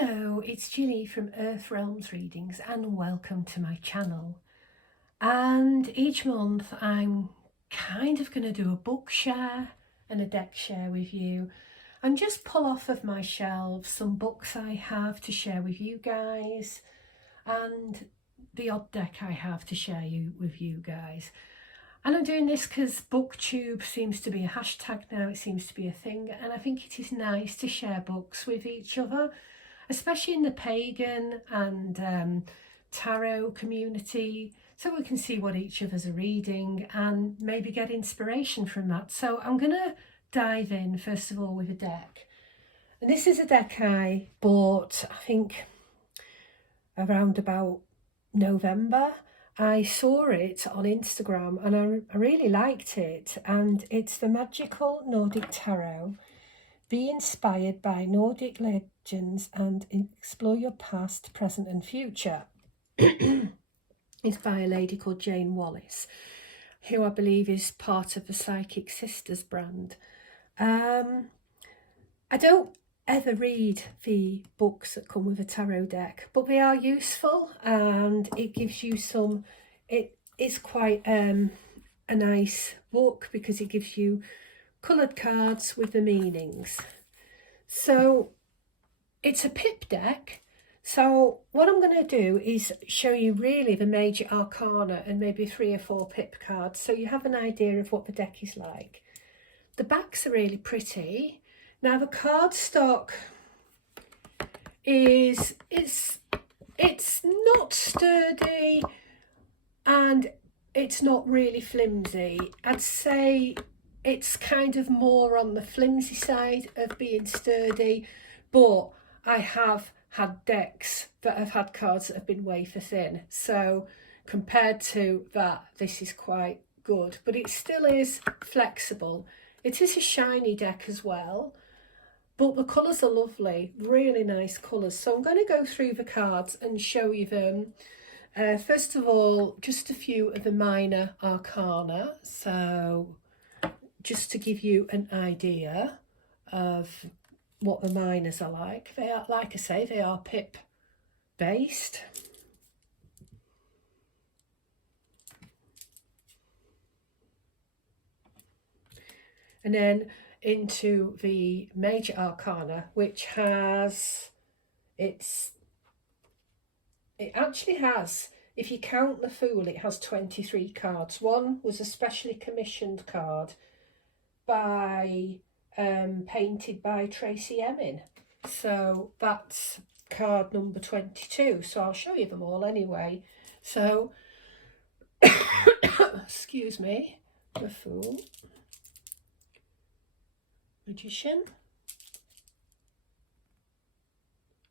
Hello, it's Ginny from Earth Realms Readings and welcome to my channel. And each month I'm kind of going to do a book share and a deck share with you and just pull off of my shelves some books I have to share with you guys and the odd deck I have to share with you guys. And I'm doing this because booktube seems to be a hashtag now, it seems to be a thing, and I think it is nice to share books with each other, especially in the pagan and tarot community, so we can see what each of us are reading and maybe get inspiration from that. So I'm going to dive in first of all with a deck. And this is a deck I bought, I think, around about November. I saw it on Instagram and I really liked it, and it's the Magical Nordic Tarot. Be inspired by Nordic legends and explore your past, present and future. It's by a lady called Jane Wallace, who I believe is part of the Psychic Sisters brand. I don't ever read the books that come with a tarot deck, but they are useful and it gives you some, it is quite a nice book because it gives you coloured cards with the meanings. So it's a pip deck. So what I'm going to do is show you really the major arcana and maybe 3 or 4 pip cards, so you have an idea of what the deck is like. The backs are really pretty. Now the cardstock is it's not sturdy and it's not really flimsy. I'd say it's kind of more on the flimsy side of being sturdy, but I have had decks that have had cards that have been wafer thin, so compared to that, this is quite good, but it still is flexible. It is a shiny deck as well, but the colours are lovely, really nice colours. So I'm going to go through the cards and show you them. First of all, just a few of the minor arcana, so just to give you an idea of what the minors are like. They are, like I say, they are pip based. And then into the major arcana, which has, it actually has, if you count the Fool, it has 23 cards. One was a specially commissioned card by painted by Tracy Emin, so that's card number 22. So I'll show you them all anyway. So excuse me, the Fool, Magician,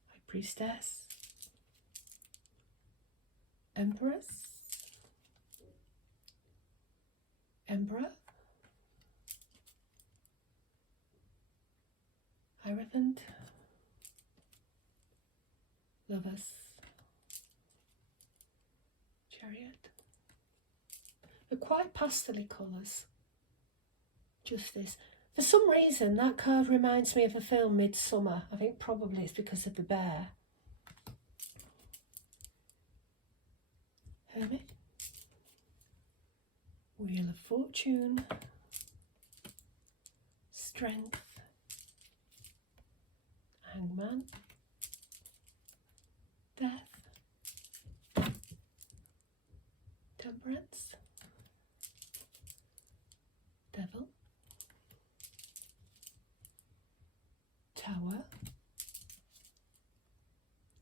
High Priestess, Empress, Emperor, Hierophant, Lovers, Chariot. They're quite pastel-y colours. Justice. For some reason, that card reminds me of the film Midsummer. I think probably it's because of the bear. Hermit, Wheel of Fortune, Strength, Hangman, Death, Temperance, Devil, Tower,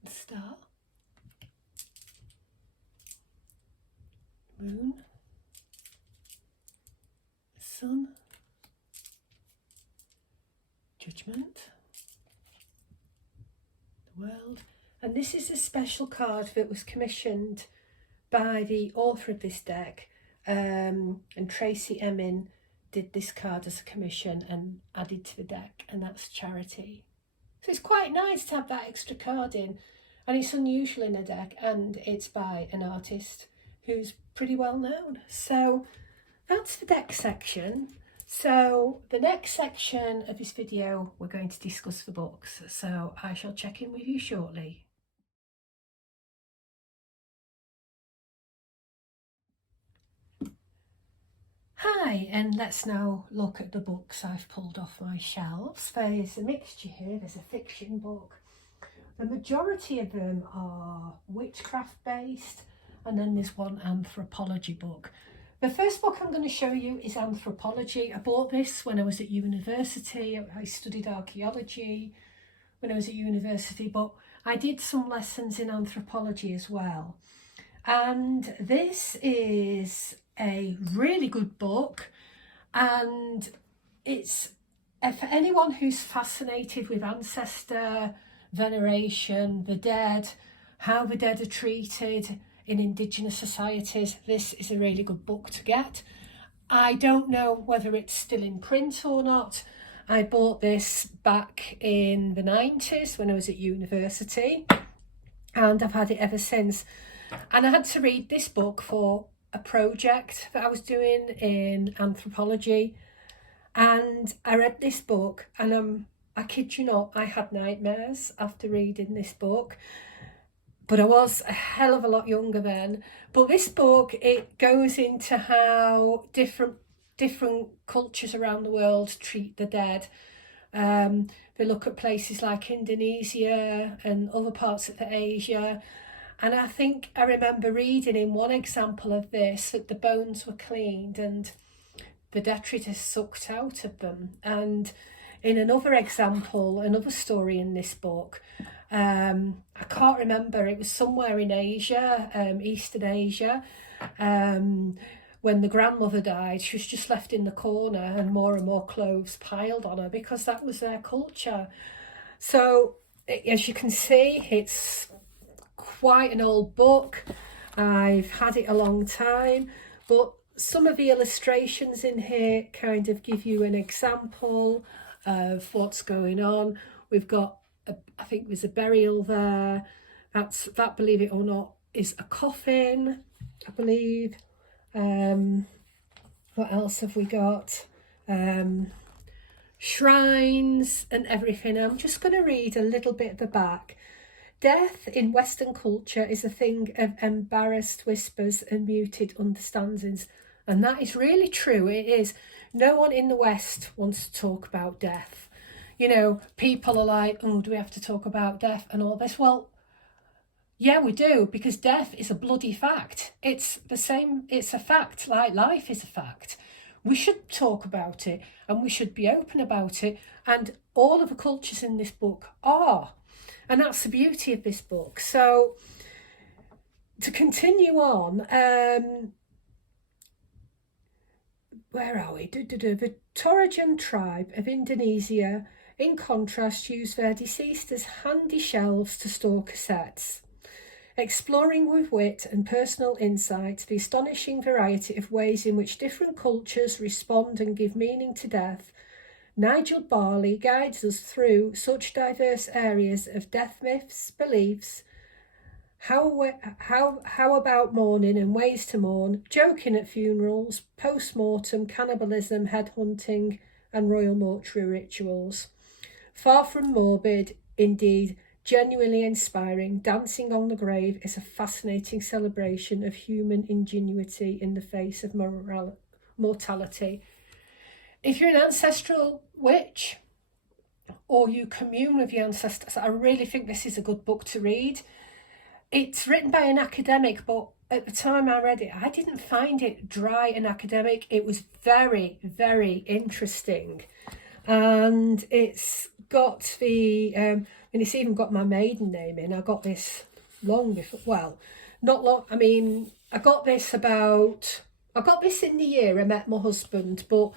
Star, Moon, Sun, Judgment, the World. And this is a special card that was commissioned by the author of this deck, and Tracy Emin did this card as a commission and added to the deck, and that's Charity. So it's quite nice to have that extra card in, and it's unusual in a deck, and it's by an artist who's pretty well known. So that's the deck section. So the next section of this video, we're going to discuss the books. So I shall check in with you shortly. Hi, and let's now look at the books I've pulled off my shelves. There's a mixture here. There's a fiction book. The majority of them are witchcraft based, and then there's one anthropology book. The first book I'm going to show you is anthropology. I bought this when I was at university. I studied archaeology when I was at university, but I did some lessons in anthropology as well. And this is a really good book, and it's for anyone who's fascinated with ancestor veneration, the dead, how the dead are treated in Indigenous societies. This is a really good book to get. I don't know whether it's still in print or not. I bought this back in the 90s when I was at university, and I've had it ever since. And I had to read this book for a project that I was doing in anthropology. And I read this book, and I kid you not, I had nightmares after reading this book. But I was a hell of a lot younger then. But this book, it goes into how different cultures around the world treat the dead. They look at places like Indonesia and other parts of Asia. And I think I remember reading in one example of this that the bones were cleaned and the detritus sucked out of them. And in another example, another story in this book, I can't remember, it was somewhere in Asia, Eastern Asia, when the grandmother died, she was just left in the corner and more clothes piled on her because that was their culture. So as you can see, it's quite an old book. I've had it a long time, but some of the illustrations in here kind of give you an example of what's going on. We've got I think there's a burial there. That, believe it or not, is a coffin, I believe. What else have we got? Shrines and everything. I'm just going to read a little bit at the back. Death in Western culture is a thing of embarrassed whispers and muted understandings. And that is really true. It is. No one in the West wants to talk about death. You know, people are like, oh, do we have to talk about death and all this? Well, yeah, we do, because death is a bloody fact. It's the same, it's a fact, like life is a fact. We should talk about it and we should be open about it. And all of the cultures in this book are. And that's the beauty of this book. So to continue on, where are we? The Torajan tribe of Indonesia, in contrast, use their deceased as handy shelves to store cassettes. Exploring with wit and personal insight the astonishing variety of ways in which different cultures respond and give meaning to death, Nigel Barley guides us through such diverse areas of death myths, beliefs, how about mourning and ways to mourn, joking at funerals, post-mortem, cannibalism, headhunting, and royal mortuary rituals. Far from morbid, indeed, genuinely inspiring, Dancing on the Grave is a fascinating celebration of human ingenuity in the face of mortality. If you're an ancestral witch or you commune with your ancestors, I really think this is a good book to read. It's written by an academic, but at the time I read it, I didn't find it dry and academic. It was very, very interesting. And it's got the, and it's even got my maiden name in. I got this long before, well, not long, I mean, I got this in the year I met my husband, but,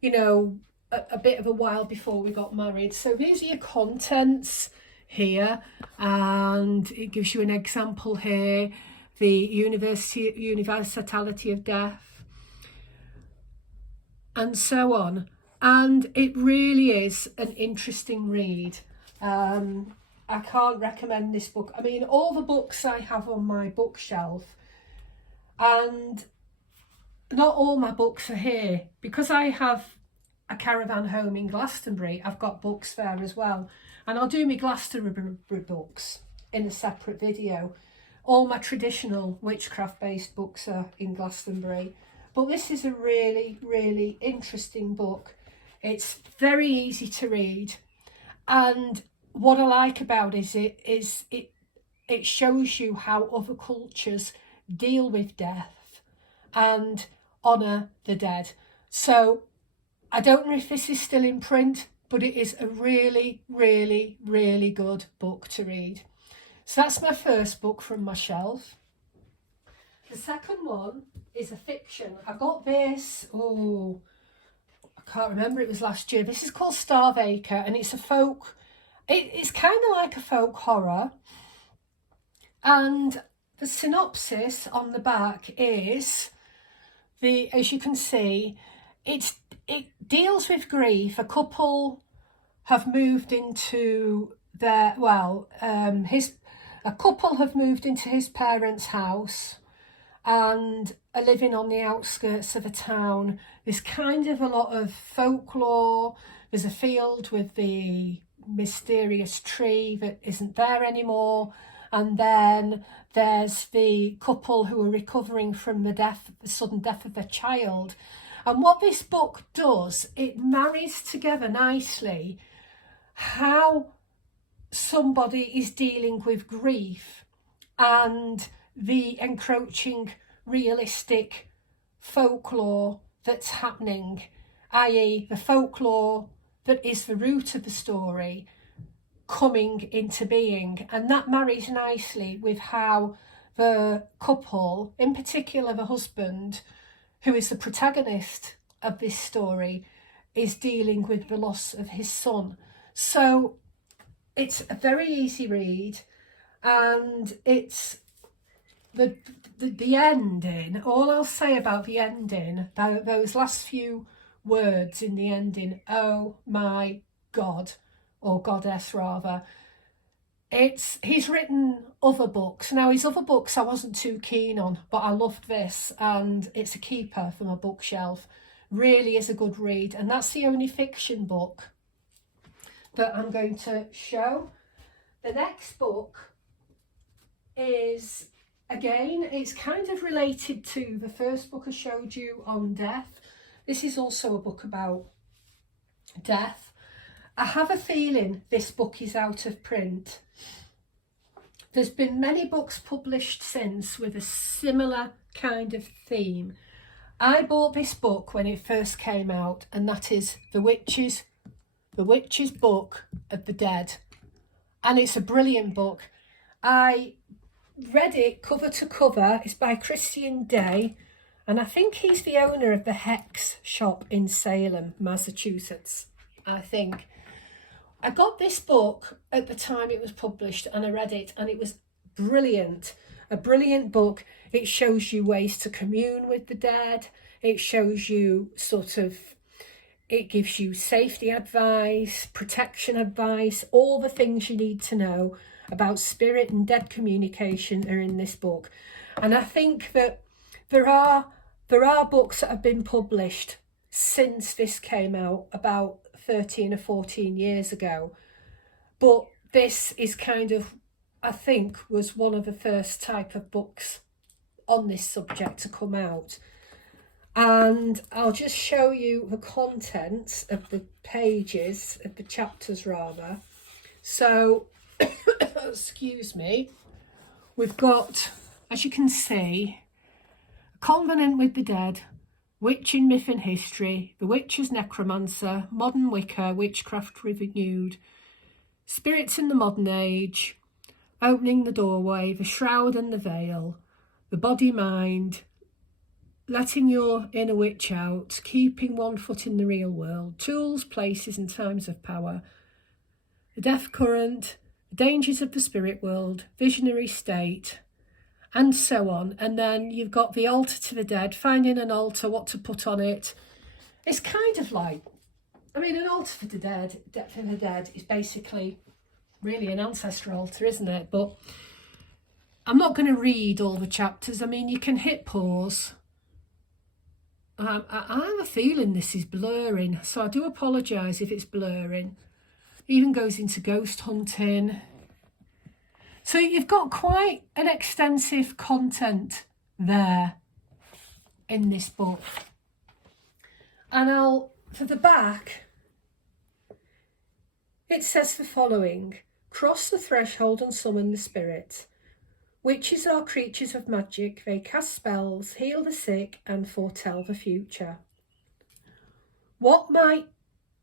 you know, a bit of a while before we got married. So these are your contents here, and it gives you an example here, the universality of death, and so on. And it really is an interesting read. I can't recommend this book. I mean, all the books I have on my bookshelf, and not all my books are here, because I have a caravan home in Glastonbury, I've got books there as well. And I'll do my Glastonbury books in a separate video. All my traditional witchcraft-based books are in Glastonbury. But this is a really, really interesting book. It's very easy to read. And what I like about it shows you how other cultures deal with death and honour the dead. So I don't know if this is still in print, but it is a really, really, really good book to read. So that's my first book from my shelf. The second one is a fiction. I got this, I can't remember, it was last year. This is called Starvacre, and it's a folk, it's kind of like a folk horror. And the synopsis on the back is, as you can see, it deals with grief. A couple have moved into a couple have moved into his parents' house and are living on the outskirts of a town. There's kind of a lot of folklore. There's a field with the mysterious tree that isn't there anymore. And then there's the couple who are recovering from the sudden death of their child. And what this book does, it marries together nicely how somebody is dealing with grief and the encroaching realistic folklore that's happening, i.e. the folklore that is the root of the story coming into being. And that marries nicely with how the couple, in particular the husband, who is the protagonist of this story, is dealing with the loss of his son. So it's a very easy read, and it's the ending. All I'll say about the ending, those last few words in the ending, oh my God, or goddess rather, he's written other books. Now his other books I wasn't too keen on, but I loved this, and it's a keeper for my bookshelf. Really is a good read, and that's the only fiction book that I'm going to show. The next book is, again, it's kind of related to the first book I showed you on death. This is also a book about death. I have a feeling this book is out of print. There's been many books published since with a similar kind of theme. I bought this book when it first came out, and that is The Witch's Book of the Dead. And it's a brilliant book. I read it cover to cover. It's by Christian Day, and I think he's the owner of the Hex shop in Salem, Massachusetts, I think. I got this book at the time it was published, and I read it, and it was brilliant. A brilliant book. It shows you ways to commune with the dead. It shows you it gives you safety advice, protection advice, all the things you need to know about spirit and dead communication are in this book. And I think that there are books that have been published since this came out about 13 or 14 years ago. But this is kind of, I think, was one of the first type of books on this subject to come out. And I'll just show you the contents of the pages, of the chapters rather. So, excuse me, we've got, as you can see, Covenant with the Dead, Witch in Myth and History, The Witch's Necromancer, Modern Wicca, Witchcraft Renewed, Spirits in the Modern Age, Opening the Doorway, The Shroud and the Veil, The Body Mind, Letting Your Inner Witch Out, Keeping One Foot in the Real World, Tools, Places and Times of Power, The Death Current, The Dangers of the Spirit World, Visionary State, and so on. And then you've got The Altar to the Dead, Finding an Altar, What to Put on It. It's kind of like, I mean, an altar for the dead, Death for the Dead is basically really an ancestor altar, isn't it? But I'm not going to read all the chapters. I mean, you can hit pause I have a feeling this is blurring, so I do apologise if it's blurring. Even goes into ghost hunting. So you've got quite an extensive content there in this book. And for the back, it says the following: cross the threshold and summon the spirit. Witches are creatures of magic. They cast spells, heal the sick, and foretell the future. What might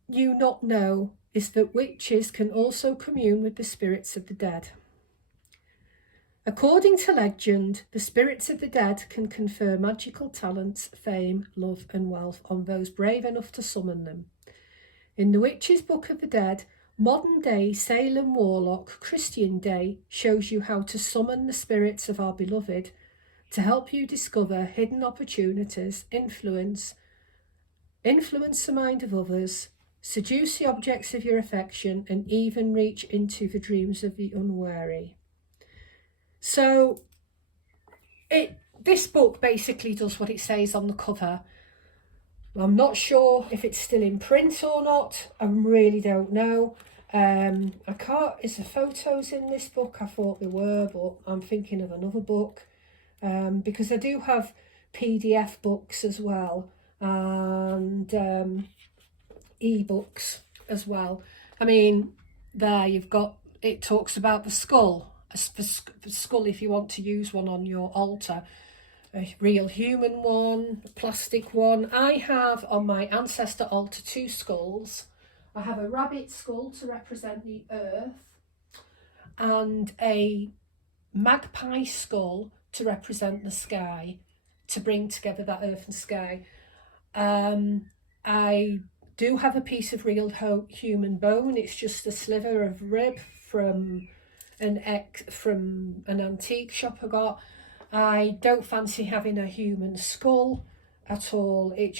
you not know is that witches can also commune with the spirits of the dead. According to legend, the spirits of the dead can confer magical talents, fame, love, and wealth on those brave enough to summon them. In the Witch's Book of the Dead, modern-day Salem warlock Christian Day shows you how to summon the spirits of our beloved to help you discover hidden opportunities, influence the mind of others, seduce the objects of your affection, and even reach into the dreams of the unwary. So this book basically does what it says on the cover. I'm not sure if it's still in print or not. I really don't know. Is there photos in this book? I thought there were, but I'm thinking of another book. Because I do have PDF books as well, and e-books as well. I mean, there you've got, it talks about the skull. The skull, if you want to use one on your altar, a real human one, a plastic one. I have on my ancestor altar 2 skulls. I have a rabbit skull to represent the earth and a magpie skull to represent the sky, to bring together that earth and sky. I do have a piece of real human bone. It's just a sliver of rib from an antique shop I got. I don't fancy having a human skull at all. It's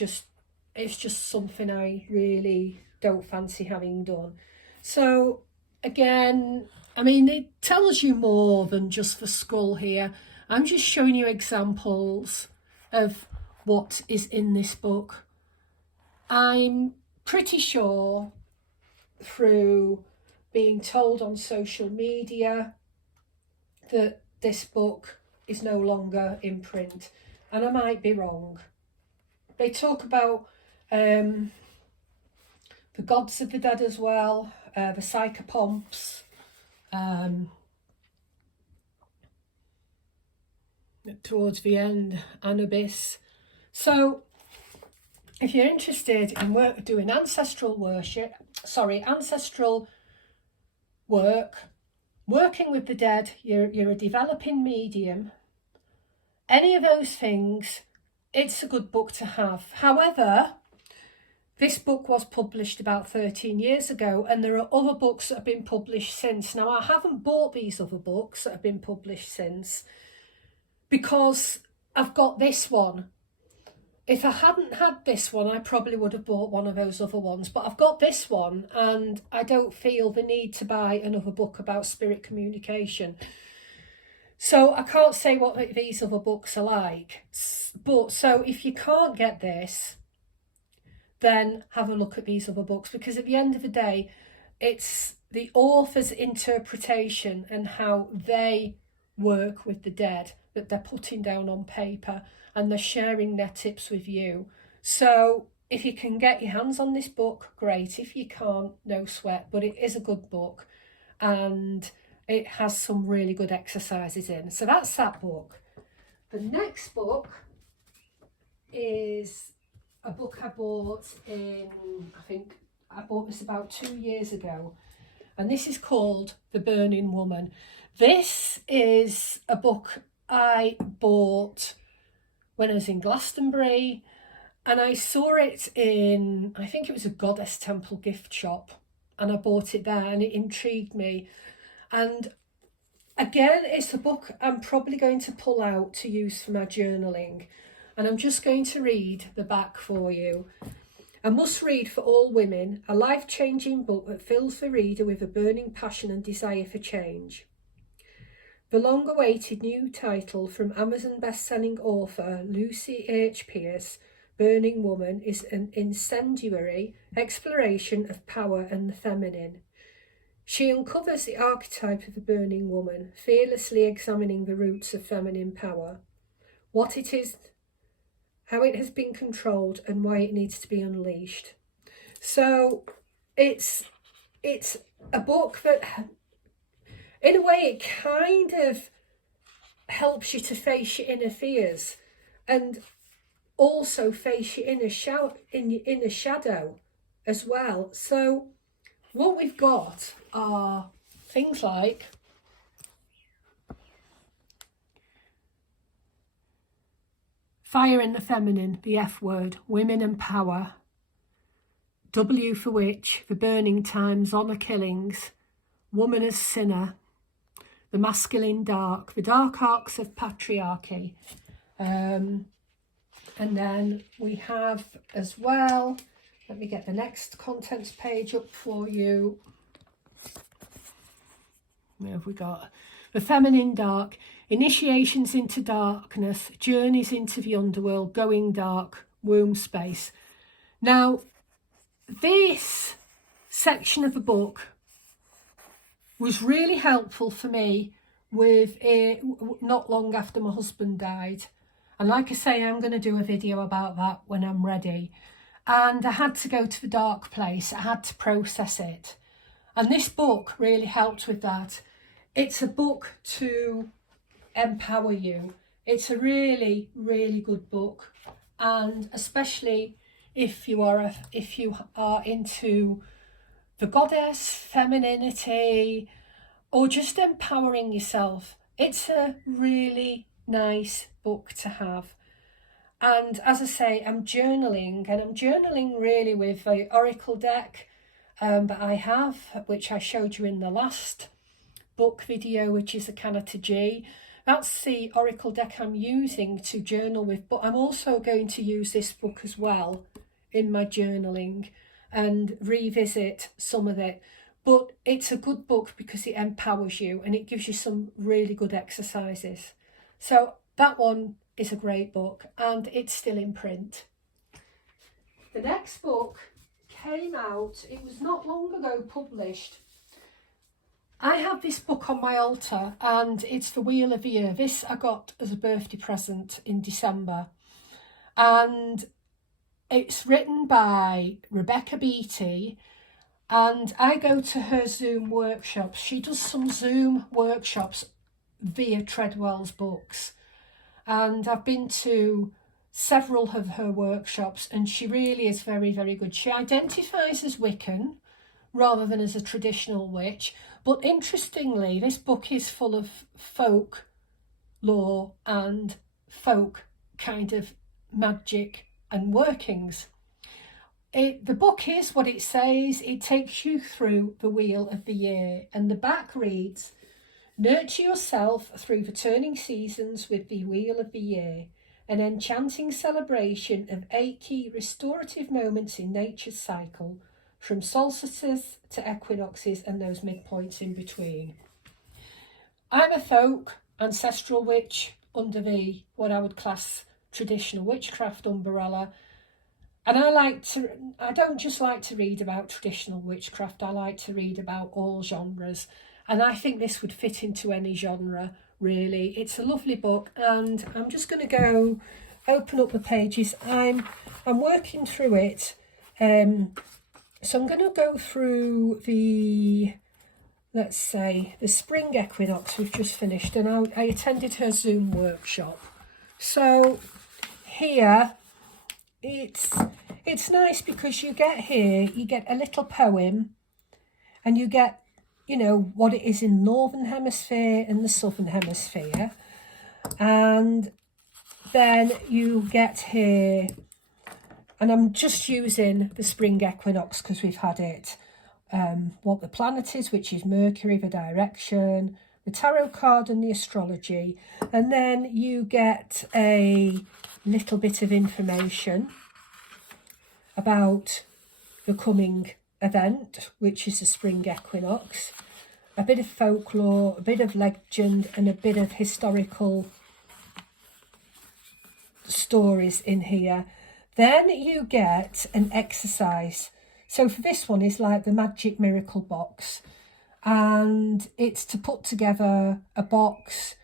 just something I really don't fancy having done. So again, I mean, it tells you more than just the skull here. I'm just showing you examples of what is in this book. I'm pretty sure through being told on social media that this book is no longer in print, and I might be wrong. They talk about the gods of the dead as well, the psychopomps, towards the end, Anubis. So if you're interested in doing ancestral work, working with the dead, you're a developing medium, any of those things, it's a good book to have. However, this book was published about 13 years ago, and there are other books that have been published since. Now, I haven't bought these other books that have been published since because I've got this one. If I hadn't had this one, I probably would have bought one of those other ones. But I've got this one, and I don't feel the need to buy another book about spirit communication. So I can't say what these other books are like. But so if you can't get this, then have a look at these other books, because at the end of the day, it's the author's interpretation and how they work with the dead that they're putting down on paper, and they're sharing their tips with you. So if you can get your hands on this book, great. If you can't, no sweat, but it is a good book and it has some really good exercises in. So that's that book. The next book is a book I bought I bought this about 2 years ago, and this is called The Burning Woman. This is a book I bought when I was in Glastonbury, and I saw it in, I think it was a Goddess Temple gift shop, and I bought it there, and it intrigued me. And again, it's a book I'm probably going to pull out to use for my journaling, and I'm just going to read the back for you. A must read for all women, a life-changing book that fills the reader with a burning passion and desire for change. The long-awaited new title from Amazon best-selling author Lucy H. Pierce, Burning Woman is an incendiary exploration of power and the feminine. She uncovers the archetype of the burning woman, fearlessly examining the roots of feminine power, what it is, how it has been controlled, and why it needs to be unleashed. So it's a book that, in a way, it kind of helps you to face your inner fears and also face your inner shadow as well. So what we've got are things like Fire in the Feminine, the F Word, Women and Power, W for Witch, The Burning Times, Honour Killings, Woman as Sinner, The Masculine Dark, The Dark Arcs of Patriarchy. And then we have as well, let me get the next contents page up for you. Where have we got? The Feminine Dark, Initiations into Darkness, Journeys into the Underworld, Going Dark, Womb Space. Now, this section of the book was really helpful for me with not long after my husband died. And like I say, I'm going to do a video about that when I'm ready. And I had to go to the dark place. I had to process it. And this book really helped with that. It's a book to empower you. It's a really, really good book. And especially if you are into the goddess, femininity, or just empowering yourself, it's a really nice book to have. And as I say, I'm journaling, and I'm journaling really with the oracle deck that I have, which I showed you in the last book video, which is a Canada G. That's the oracle deck I'm using to journal with, but I'm also going to use this book as well in my journaling and revisit some of it. But it's a good book because it empowers you and it gives you some really good exercises. So that one is a great book, and it's still in print. The next book came out, it was not long ago published. I have this book on my altar, and it's The Wheel of the Year. This I got as a birthday present in December. And it's written by Rebecca Beattie, and I go to her Zoom workshops. She does some Zoom workshops via Treadwell's books. And I've been to several of her workshops, and she really is very, very good. She identifies as Wiccan rather than as a traditional witch. But interestingly, this book is full of folk lore and folk kind of magic and workings. The book is what it says. It takes you through the Wheel of the Year, and the back reads, nurture yourself through the turning seasons with the Wheel of the Year, an enchanting celebration of 8 key restorative moments in nature's cycle, from solstices to equinoxes and those midpoints in between. I'm a folk ancestral witch under the what I would class traditional witchcraft umbrella, and I don't just like to read about traditional witchcraft, I like to read about all genres, and I think this would fit into any genre really. It's a lovely book, and I'm just going to go open up the pages. I'm working through it. So I'm going to go through the, let's say, the spring equinox we've just finished, and I attended her Zoom workshop. So here, it's nice because you get a little poem, and you get, you know, what it is in Northern Hemisphere and the Southern Hemisphere. And then you get here, and I'm just using the spring equinox because we've had it, what the planet is, which is Mercury, the direction, the tarot card and the astrology. And then you get a little bit of information about the coming event, which is the spring equinox, a bit of folklore, a bit of legend, and a bit of historical stories in here. Then you get an exercise. So for this one is like the Magic Miracle Box, and it's to put together a box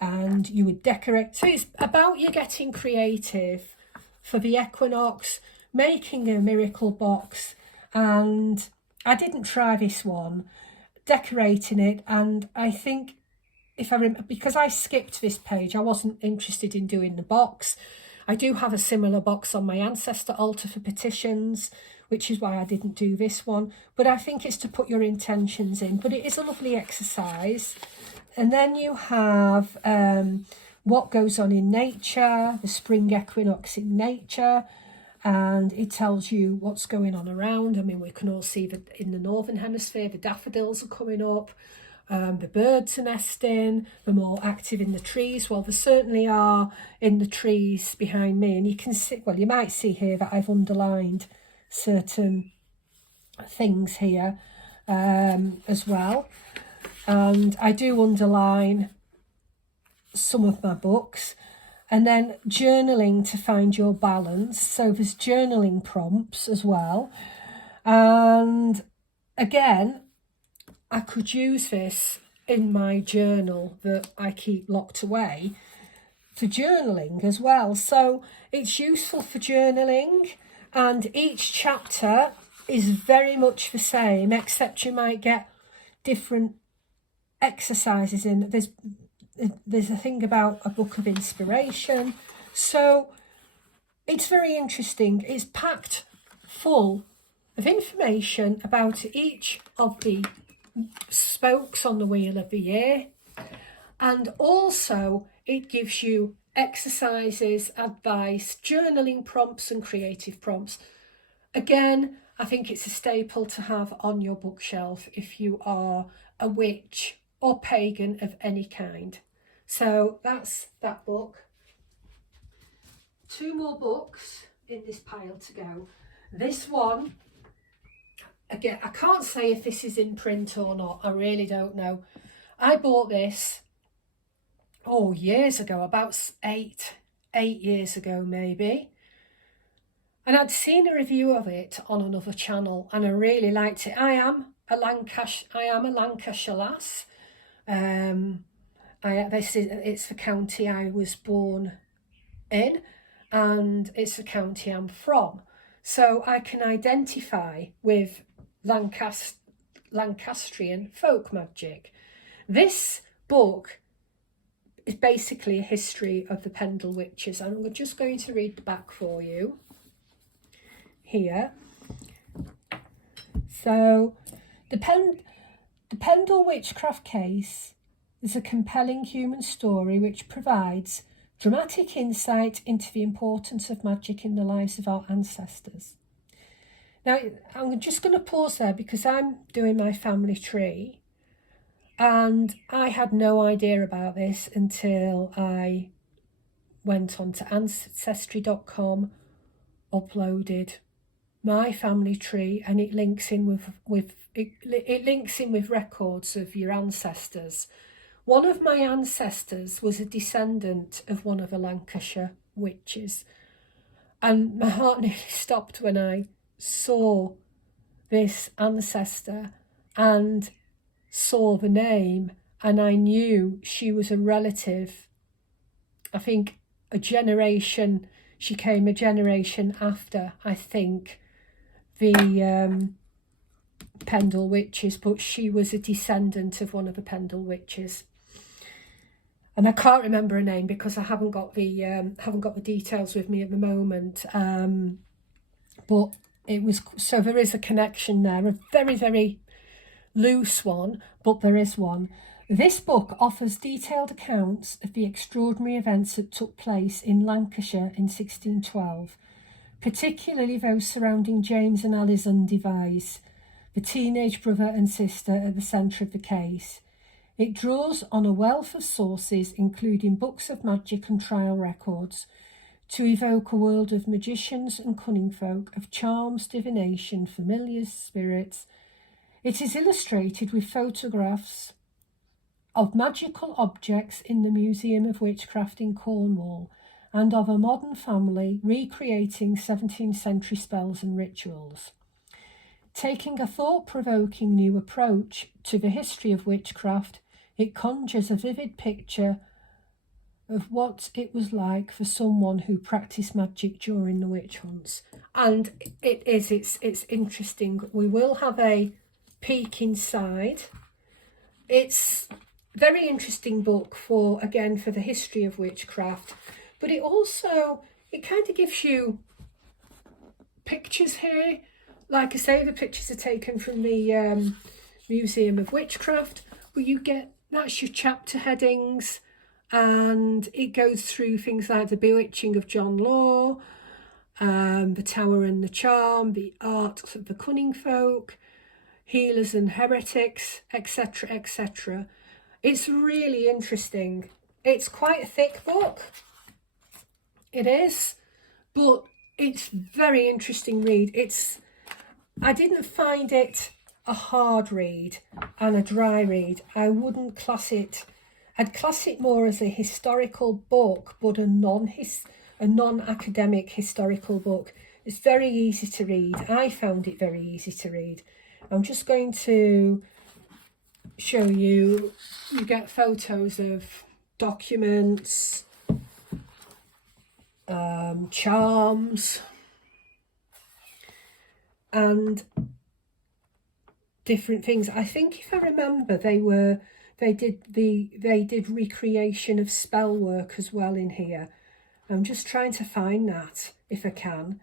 and you would decorate. So it's about you getting creative for the equinox, making a miracle box. And I didn't try this one, decorating it, and I think, if I remember, because I skipped this page, I wasn't interested in doing the box. I do have a similar box on my ancestor altar for petitions, which is why I didn't do this one. But I think it's to put your intentions in. But it is a lovely exercise. And then you have what goes on in nature, the spring equinox in nature. And it tells you what's going on around. I mean, we can all see that in the northern hemisphere, the daffodils are coming up. The birds are nesting, they're more active in the trees. Well, they certainly are in the trees behind me. And you can see, well, you might see here that I've underlined certain things here as well. And I do underline some of my books. And then journaling to find your balance. So there's journaling prompts as well. And again, I could use this in my journal that I keep locked away for journaling as well. So it's useful for journaling, and each chapter is very much the same, except you might get different exercises in. There's a thing about a book of inspiration. So it's very interesting. It's packed full of information about each of the spokes on the wheel of the year, and also it gives you exercises, advice, journaling prompts and creative prompts. Again, I think it's a staple to have on your bookshelf if you are a witch or pagan of any kind. So that's that book. 2 more books in this pile to go. This one, again, I can't say if this is in print or not. I really don't know. I bought this, years ago, about eight years ago maybe. And I'd seen a review of it on another channel and I really liked it. I am a Lancashire lass. It's the county I was born in, and it's the county I'm from. So I can identify with Lancastrian folk magic. This book is basically a history of the Pendle witches, and we're just going to read the back for you here. So the Pendle witchcraft case is a compelling human story which provides dramatic insight into the importance of magic in the lives of our ancestors. Now, I'm just going to pause there because I'm doing my family tree, and I had no idea about this until I went on to ancestry.com, uploaded my family tree, and it links in with records of your ancestors. One of my ancestors was a descendant of one of the Lancashire witches, and my heart nearly stopped when I saw this ancestor and saw the name, and I knew she was a relative. I think she came a generation after, I think, the Pendle witches, but she was a descendant of one of the Pendle witches. And I can't remember her name because I haven't got the details with me at the moment. But it was, so there is a connection there, a very, very loose one, but there is one. This book offers detailed accounts of the extraordinary events that took place in Lancashire in 1612, particularly those surrounding James and Alison Device, the teenage brother and sister at the centre of the case. It draws on a wealth of sources, including books of magic and trial records, to evoke a world of magicians and cunning folk, of charms, divination, familiar spirits. It is illustrated with photographs of magical objects in the Museum of Witchcraft in Cornwall and of a modern family recreating 17th century spells and rituals. Taking a thought-provoking new approach to the history of witchcraft, it conjures a vivid picture of what it was like for someone who practiced magic during the witch hunts. And it's interesting. We will have a peek inside. It's a very interesting book for the history of witchcraft, but it kind of gives you pictures here. Like I say, the pictures are taken from the Museum of Witchcraft, where that's your chapter headings, and it goes through things like the bewitching of John Law, the Tower and the Charm, the arts of the cunning folk, healers and heretics, etc., etc. It's really interesting. It's quite a thick book. It is, but it's very interesting read. I didn't find it a hard read and a dry read. I wouldn't class it. I'd class it more as a historical book, but a non-academic historical book. It's very easy to read. I found it very easy to read. I'm just going to show you. You get photos of documents, charms, and different things. I think, if I remember, they did recreation of spell work as well in here. I'm just trying to find that if I can.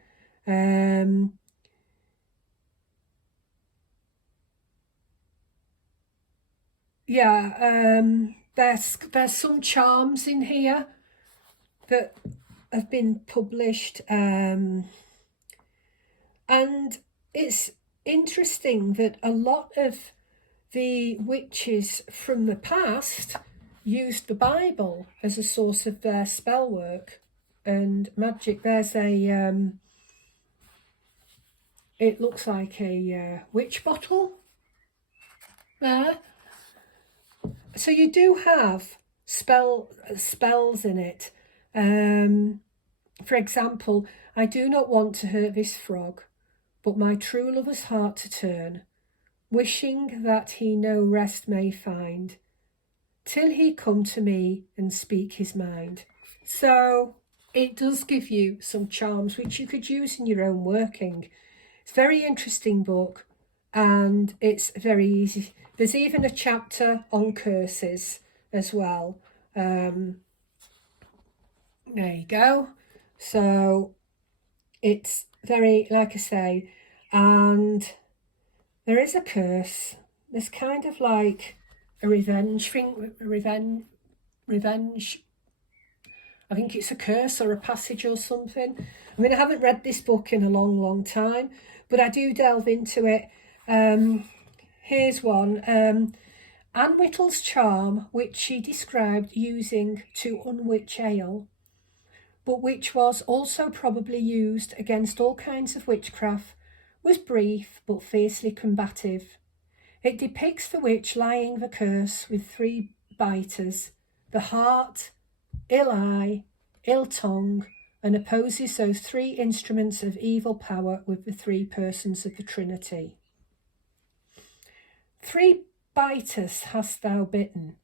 There's some charms in here that have been published, and it's interesting that a lot of the witches from the past used the Bible as a source of their spell work and magic. There's it looks like a witch bottle there. So you do have spells in it. For example, I do not want to hurt this frog, but my true lover's heart to turn, wishing that he no rest may find, till he come to me and speak his mind. So it does give you some charms which you could use in your own working. It's a very interesting book, and it's very easy. There's even a chapter on curses as well. There you go. So it's very, like I say, and there is a curse. There's kind of like a revenge thing, revenge. I think it's a curse or a passage or something. I mean, I haven't read this book in a long time, but I do delve into it. Here's one. Anne Whittle's charm, which she described using to unwitch ale, but which was also probably used against all kinds of witchcraft, was brief but fiercely combative. It depicts the witch lying the curse with 3 biters, the heart, ill eye, ill tongue, and opposes those 3 instruments of evil power with the 3 persons of the Trinity. 3 biters hast thou bitten,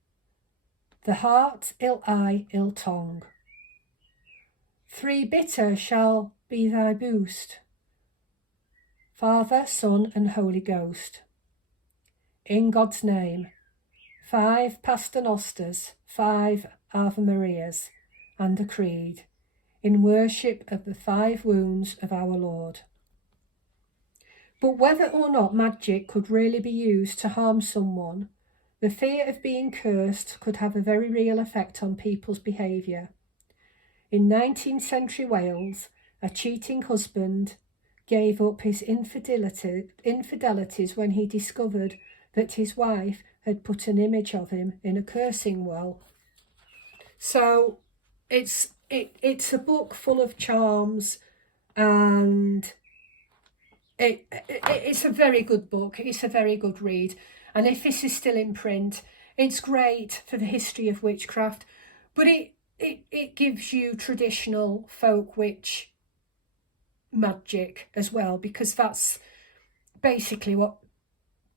the heart, ill eye, ill tongue. 3 bitter shall be thy boost, Father, Son, and Holy Ghost. In God's name, 5 paternosters, 5 Ave Marias, and a creed, in worship of the 5 wounds of our Lord. But whether or not magic could really be used to harm someone, the fear of being cursed could have a very real effect on people's behaviour. In 19th century Wales, a cheating husband gave up his infidelities when he discovered that his wife had put an image of him in a cursing well. So it's a book full of charms, and it's a very good book. It's a very good read, and if this is still in print, it's great for the history of witchcraft. But it gives you traditional folk witch magic as well, because that's basically what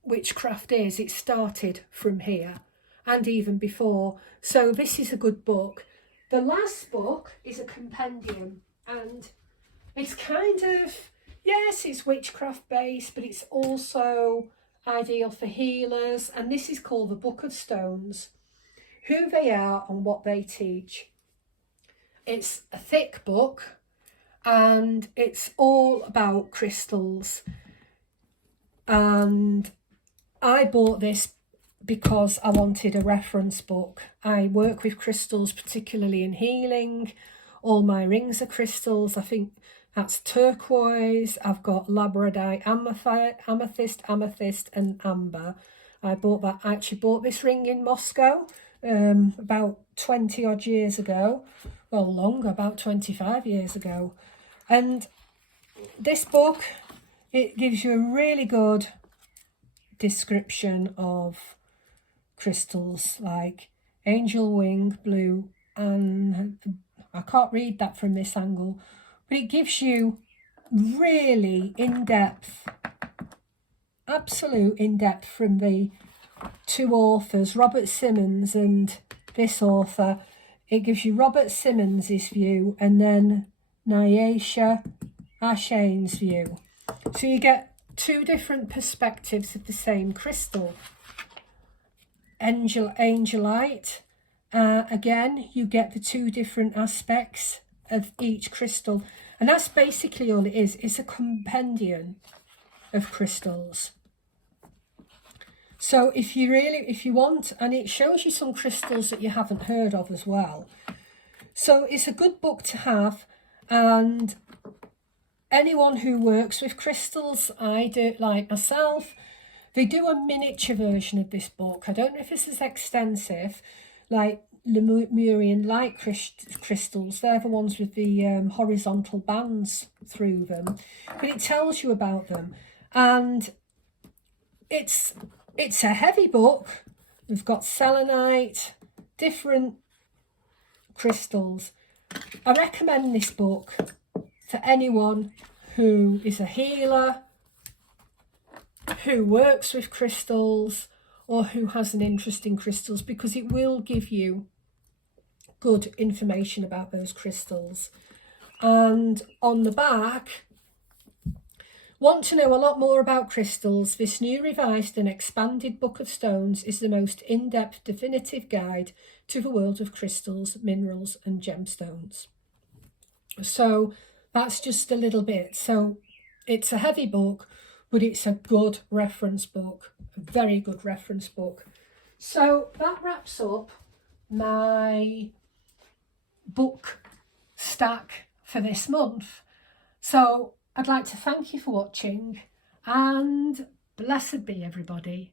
witchcraft is. It started from here and even before. So this is a good book. The last book is a compendium, and it's kind of, yes, it's witchcraft based, but it's also ideal for healers. And this is called The Book of Stones, Who They Are and What They Teach. It's a thick book, and it's all about crystals. And I bought this because I wanted a reference book. I work with crystals, particularly in healing. All my rings are crystals. I think that's turquoise. I've got labradorite, amethyst and amber. I actually bought this ring in Moscow about 20 odd years ago. Well, longer, about 25 years ago. And this book, it gives you a really good description of crystals like angel wing blue, and I can't read that from this angle, but it gives you really in-depth, absolute in-depth from the two authors, Robert Simmons and this author. It gives you Robert Simmons's view and then Nyasha Ashane's view. So you get two different perspectives of the same crystal. Angelite, again, you get the two different aspects of each crystal, and that's basically all it is. It's a compendium of crystals. So if you want, and it shows you some crystals that you haven't heard of as well. So it's a good book to have, and anyone who works with crystals, I do it like myself. They do a miniature version of this book. I don't know if this is extensive, like Lemurian light crystals. They're the ones with the horizontal bands through them. But it tells you about them. And it's a heavy book. We've got selenite, different crystals. I recommend this book to anyone who is a healer, who works with crystals, or who has an interest in crystals, because it will give you good information about those crystals. And on the back, want to know a lot more about crystals? This new revised and expanded Book of Stones is the most in-depth definitive guide to the world of crystals, minerals and gemstones. So that's just a little bit. So it's a heavy book, but it's a good reference book, a very good reference book. So that wraps up my book stack for this month. So I'd like to thank you for watching, and blessed be everybody.